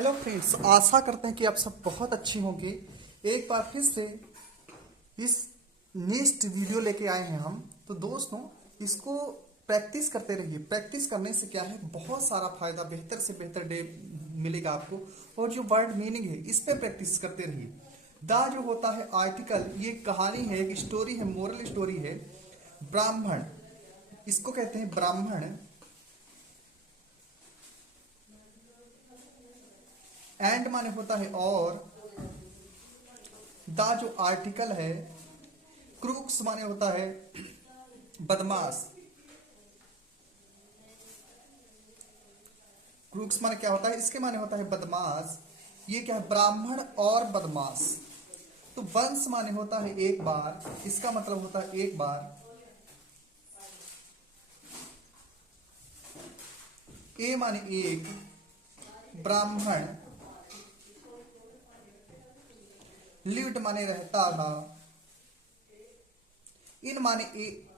Hello friends, आशा करते हैं कि आप सब बहुत अच्छे होंगे। एक बार फिर से इस नेक्स्ट वीडियो लेके आए हैं हम। तो दोस्तों, इसको प्रैक्टिस करते रहिए। प्रैक्टिस करने से क्या है, बहुत सारा फायदा, बेहतर से बेहतर डे मिलेगा आपको। और जो वर्ड मीनिंग है, इस पे प्रैक्टिस करते रहिए। दा जो होता है आर्टिकल, ये कहानी है, एक स्टोरी है, मोरल स्टोरी है। ब्राह्मण, इसको कहते हैं ब्राह्मण। एंड माने होता है और। दा जो आर्टिकल है। क्रूक्स माने होता है बदमाश। क्रूक्स माने क्या होता है, इसके माने होता है बदमाश। ये क्या है, ब्राह्मण और बदमाश। तो वंश माने होता है एक बार, इसका मतलब होता है एक बार। ए माने एक, ब्राह्मण। लिव्ड माने रहता था। इन माने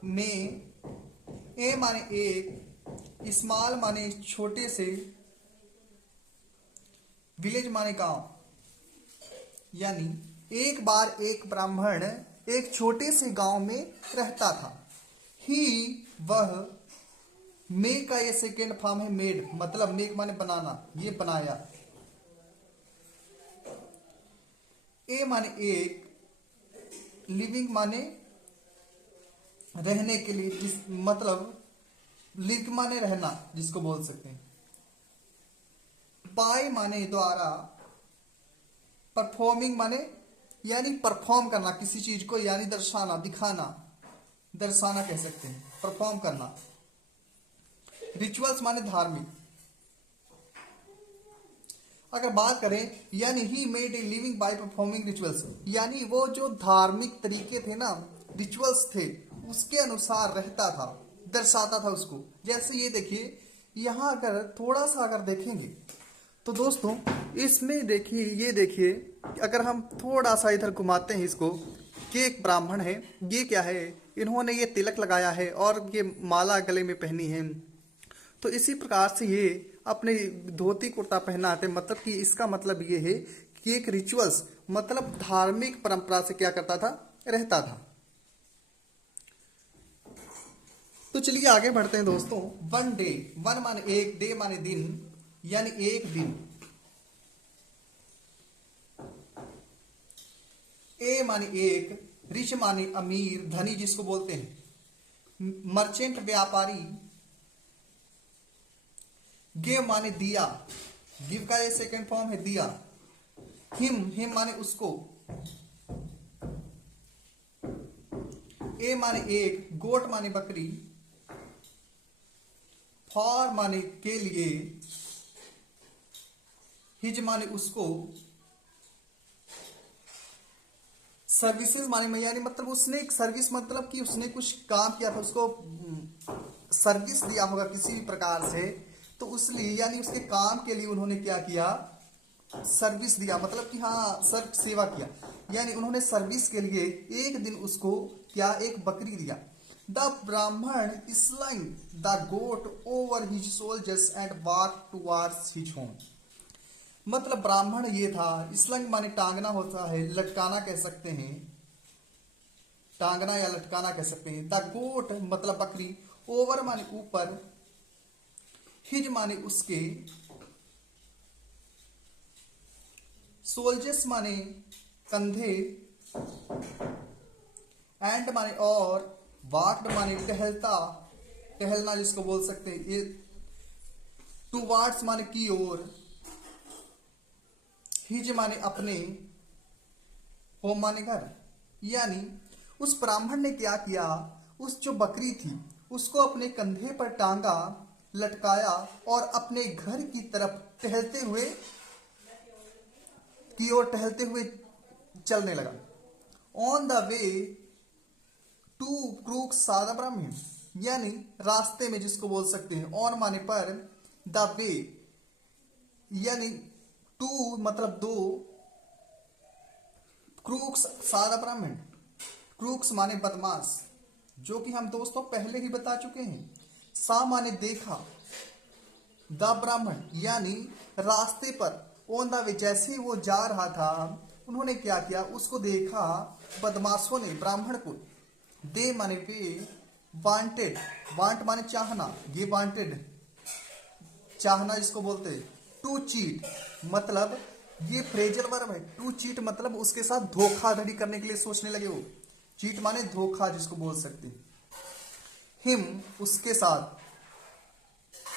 में। ए माने एक, स्मॉल माने छोटे से। विलेज माने गांव। यानी एक बार एक ब्राह्मण एक छोटे से गांव में रहता था। ही वह। मेक का ये सेकेंड फॉर्म है मेड, मतलब मेक माने बनाना, ये बनाया। ए माने एक, लिविंग माने रहने के लिए, जिस मतलब लिव माने रहना, जिसको बोल सकते हैं। बाय माने द्वारा। परफॉर्मिंग माने यानी परफॉर्म करना किसी चीज को, यानी दर्शाना, दिखाना, दर्शाना कह सकते हैं, परफॉर्म करना। रिचुअल्स माने धार्मिक। अगर बात करें, यानी he made a living by performing rituals, यानी वो जो धार्मिक तरीके थे ना, रिचुअल्स थे, उसके अनुसार रहता था, दर्शाता था उसको। जैसे ये देखिए, यहां अगर थोड़ा सा अगर देखेंगे तो दोस्तों, इसमें देखिए, ये देखिए, अगर हम थोड़ा सा इधर घुमाते हैं इसको, कि एक ब्राह्मण है, ये क्या है, इन्होंने ये तिलक लगाया है और ये माला गले में पहनी है। तो इसी प्रकार से ये अपने धोती कुर्ता पहनाते, मतलब कि इसका मतलब ये है कि एक रिचुअल्स, मतलब धार्मिक परंपरा से क्या करता था, रहता था। तो चलिए आगे बढ़ते हैं दोस्तों। वन डे, वन माने एक, डे माने दिन, यानी एक दिन। ए माने एक, रिच माने अमीर, धनी जिसको बोलते हैं। मर्चेंट व्यापारी। गिव माने दिया, गिव का ये सेकंड फॉर्म है दिया। हिम माने उसको। ए माने एक, गोट माने बकरी। फॉर माने के लिए। हिज माने उसको। सर्विसेज माने यानी मतलब उसने एक सर्विस, मतलब कि उसने कुछ काम किया था, उसको सर्विस दिया होगा किसी भी प्रकार से, तो उसलिए यानी उसके काम के लिए उन्होंने क्या किया, सर्विस दिया, मतलब कि हाँ, सर्व सेवा किया, यानी उन्होंने सर्विस के लिए एक दिन उसको क्या, एक बकरी दिया। The Brahmin slinging the goat over his shoulders and walk towards his home. मतलब ब्राह्मण ये था, स्लंग माने टांगना होता है, लटकाना कह सकते हैं, टांगना या लटकाना कह सकते हैं। द गोट मतलब बकरी, ओवर माने ऊपर, हिज माने उसके, सोल्जर्स माने कंधे, एंड माने और, वाक्ड माने टहलता, टहलना जिसको बोल सकते हैं। ये टुवर्ड्स माने की ओर, हिज माने अपने, होम माने घर। यानी उस ब्राह्मण ने क्या किया, उस जो बकरी थी उसको अपने कंधे पर टांगा, लटकाया और अपने घर की तरफ टहलते हुए, की ओर टहलते हुए चलने लगा। On the way to crooks सादा ब्राह्मण, यानी रास्ते में जिसको बोल सकते हैं। ऑन माने पर, द वे यानी टू मतलब दो, क्रूक्स सादा ब्राह्मण, क्रूक्स माने बदमाश, जो कि हम दोस्तों पहले ही बता चुके हैं। सा माने देखा, द ब्राह्मण यानी रास्ते पर, ऑन द वे, जैसे ही वो जा रहा था, उन्होंने क्या किया, उसको देखा बदमाशों ने ब्राह्मण को। दे माने वे, वांटेड, वांट माने चाहना, ये वांटेड चाहना जिसको बोलते हैं। टू चीट मतलब ये फ्रेजल वर्ब है। टू चीट मतलब उसके साथ धोखाधड़ी करने के लिए सोचने लगे वो। चीट माने धोखा जिसको बोल सकते हैं। हिम उसके साथ,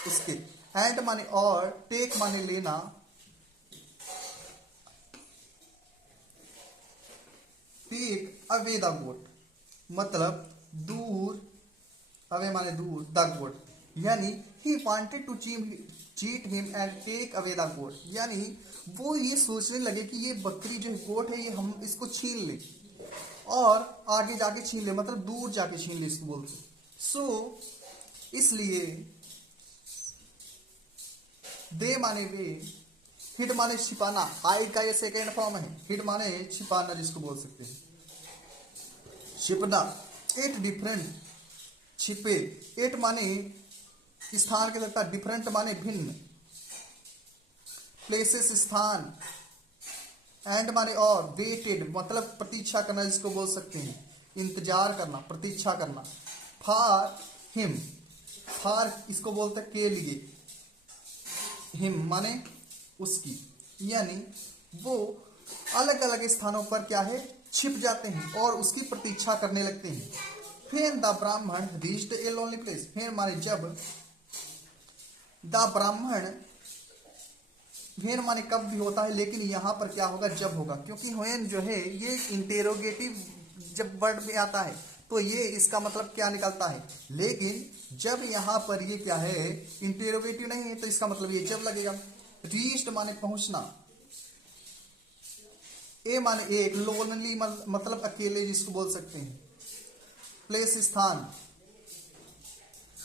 उसके। एंड माने और, टेक माने लेना, टेक अवे द गोट मतलब दूर, अवे माने दूर, द गोट यानी he wanted to cheat him and take away the goat, यानी वो ये सोचने लगे कि ये बकरी जो गोट है ये हम इसको छीन ले और आगे जाके छीन ले, मतलब दूर जाके छीन ले इसको बोलते। सो इसलिए दे माने वे, हिड माने छिपाना, हाइड का ये सेकेंड फॉर्म है। हिड माने छिपाना जिसको बोल सकते हैं, छिपना। एट डिफरेंट छिपे, एट माने स्थान के लगता, डिफरेंट माने भिन्न, प्लेसेस स्थान, एंड माने और, वेटेड मतलब प्रतीक्षा करना जिसको बोल सकते हैं, इंतजार करना, प्रतीक्षा करना। फॉर हिम, फॉर इसको बोलते हैं के लिए, हिम माने उसकी, यानी वो अलग अलग स्थानों पर क्या है, छिप जाते हैं और उसकी प्रतीक्षा करने लगते हैं। फिर द ब्राह्मण रीच्ड ए लोनली प्लेस, फिर माने जब, द ब्राह्मण वेन माने कब भी होता है, लेकिन यहां पर क्या होगा, जब होगा, क्योंकि वेन जो है ये इंटेरोगेटिव जब वर्ड में आता है तो ये इसका मतलब क्या निकलता है, लेकिन जब यहां पर ये क्या है, इंटेरोगेटिव नहीं है तो इसका मतलब ये जब लगेगा। रीच्ड माने पहुंचना, ए माने एक, लोनली मतलब अकेले जिसको बोल सकते हैं, प्लेस स्थान।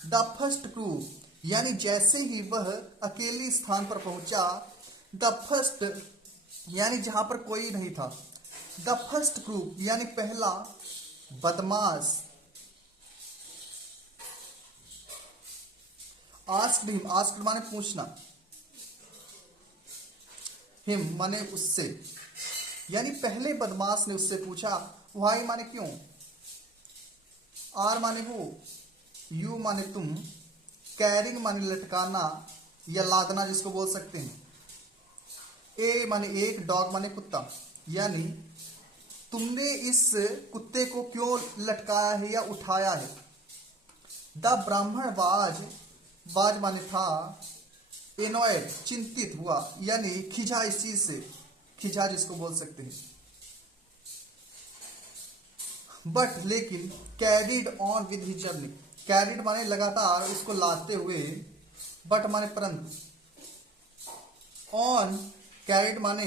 द फर्स्ट क्रू यानी जैसे ही वह अकेले स्थान पर पहुंचा, द फर्स्ट यानी जहां पर कोई नहीं था, द फर्स्ट क्रू यानी पहला बदमाश, आस्क्ड हिम, आस्क्ड माने पूछना, हिम माने उससे, यानी पहले बदमाश ने उससे पूछा। व्हाई माने क्यों, आर माने वो, यू माने तुम, कैरिंग माने लटकाना या लादना जिसको बोल सकते हैं, ए माने एक, डॉग माने कुत्ता, यानी तुमने इस कुत्ते को क्यों लटकाया है या उठाया है। द ब्राह्मण वाज, वाज माने था, एनॉयड चिंतित हुआ, यानी खिंचा इस चीज से, खिंचा जिसको बोल सकते हैं। बट लेकिन, carried on with his journey, carried माने लगातार उसको लाते हुए, बट माने परंतु, ऑन कैरिड माने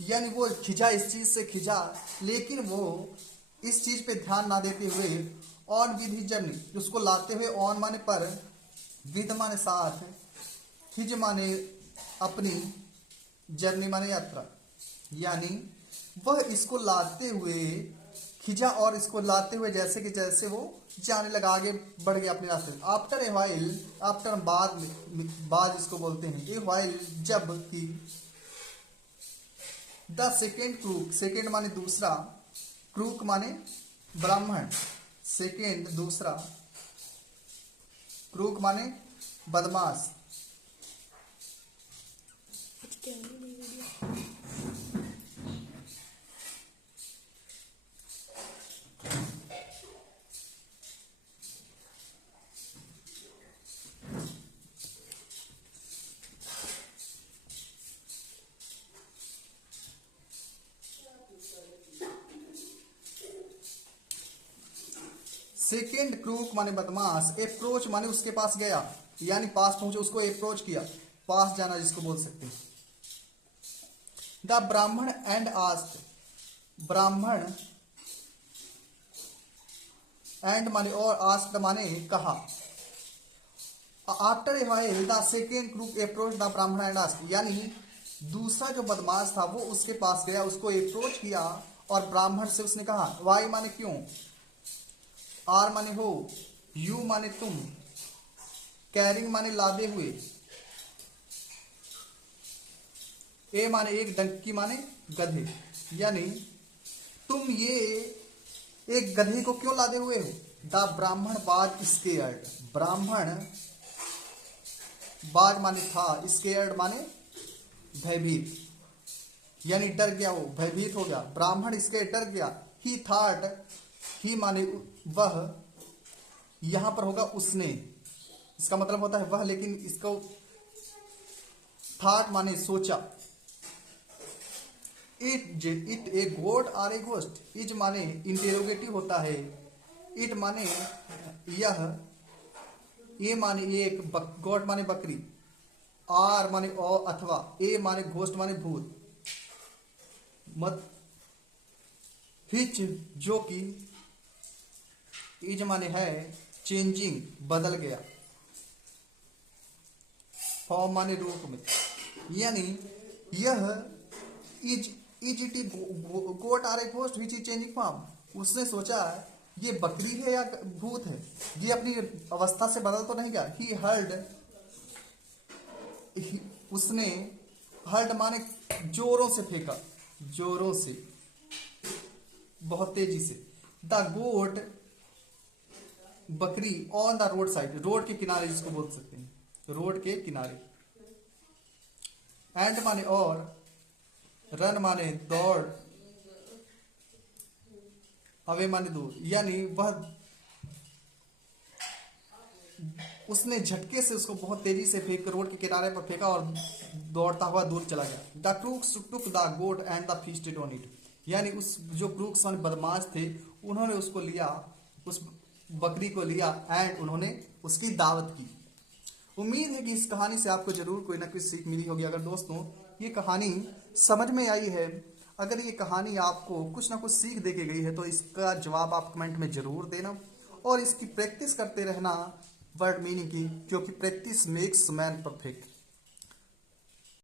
यानी वो खिंचा इस चीज से खिंचा, लेकिन वो इस चीज पे ध्यान ना देते हुए, ऑन विद हिज जर्नी उसको लाते हुए, ऑन माने पर, विद माने साथ, हिज माने अपनी, जर्नी माने यात्रा, यानी वह इसको लाते हुए खिंचा और इसको लाते हुए जैसे कि जैसे वो जाने लगा, आगे बढ़ गया अपने रास्ते। आफ्टर ए व्हाइल, आफ्टर बाद इसको बोलते हैं, ए व्हाइल जब कि, द सेकेंड क्रूक, सेकेंड माने दूसरा, क्रूक माने ब्राह्मण, सेकेंड दूसरा, क्रूक माने बदमाश। सेकेंड क्रूक माने बदमाश, अप्रोच माने उसके पास गया, यानी पास पहुंचे, उसको अप्रोच किया, पास जाना जिसको बोल सकते हैं। द ब्राह्मण एंड आस्क्ड, ब्राह्मण एंड माने और, आस्क्ड माने कहा। After a while the second crook approach the ब्राह्मण एंड आस्क्ड, यानी दूसरा जो बदमाश था वो उसके पास गया, उसको अप्रोच किया और ब्राह्मण से उसने कहा। वाई माने क्यों, आर माने हो, यू माने तुम, कैरिंग माने लादे हुए, ए माने एक, डंकी माने गधे। यानी तुम ये एक गधे को क्यों लादे हुए हो? द ब्राह्मण वाज स्केयर्ड। ब्राह्मण वाज माने था, स्केयर्ड माने भयभीत, यानी डर गया, वो भयभीत हो गया। ब्राह्मण इसके डर गया। ही थॉट, ही माने वह, यहां पर होगा उसने, इसका मतलब होता है वह, लेकिन इसको थॉट माने सोचा। It a goat or a ghost. Is माने इंटेरोगेटिव होता है। इट माने यह, ए माने एक, गोट माने बकरी, आर माने ओ अथवा, ए माने घोस्ट माने भूत, मत हिच जो कि, इज माने है, चेंजिंग बदल गया, फॉर्म माने रूप में। यानी यह is it goat or a ghost which is changing form. उसने सोचा ये बकरी है या भूत है, ये अपनी अवस्था से बदल तो नहीं गया। ही हर्ड, उसने, हर्ड माने जोरों से फेंका, जोरों से, बहुत तेजी से। द गोट बकरी on the road side, road के किनारे जिसको बोल सकते हैं, रोड के किनारे। एंड माने और, रन माने दौड़, अवे माने दूर। यानी वह, उसने झटके से उसको बहुत तेजी से फेंक रोड के किनारे पर फेंका और दौड़ता हुआ दूर चला गया। The crooks took the goat and the feasted on it. यानी उस जो क्रूक्स माने बदमाश थे, उन्होंने उसको लिया, उस बकरी को लिया एंड उन्होंने उसकी दावत की। उम्मीद है कि इस कहानी से आपको जरूर कोई ना कोई सीख मिली होगी। अगर दोस्तों ये कहानी समझ में आई है, अगर ये कहानी आपको कुछ ना कुछ सीख दे के गई है, तो इसका जवाब आप कमेंट में जरूर देना और इसकी प्रैक्टिस करते रहना वर्ड मीनिंग की, क्योंकि प्रैक्टिस मेक्स मैन परफेक्ट।